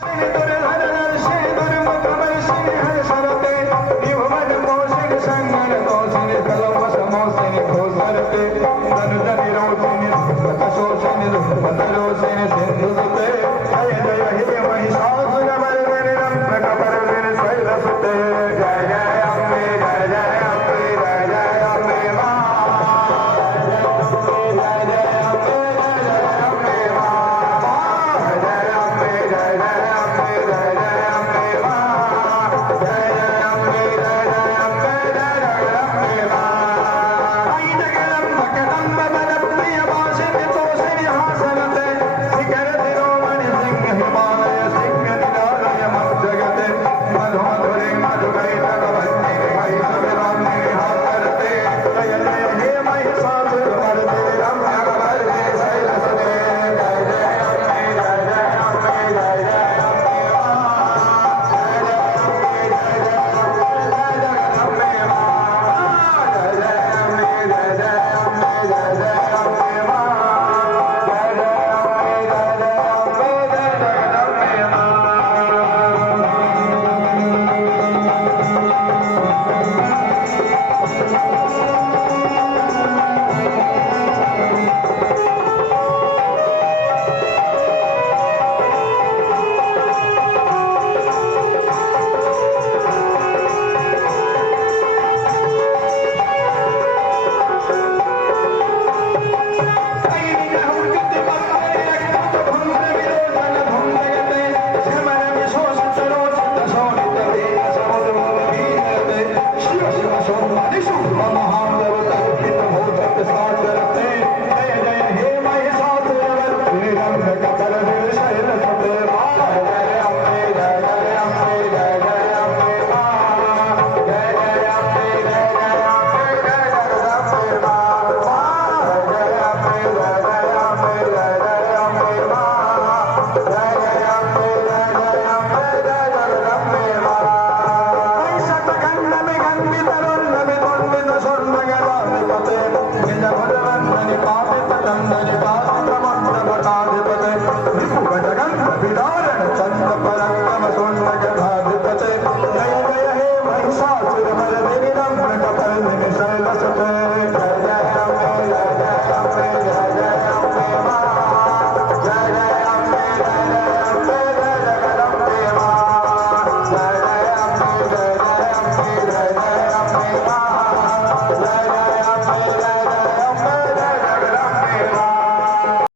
Thank you. সম্মানিত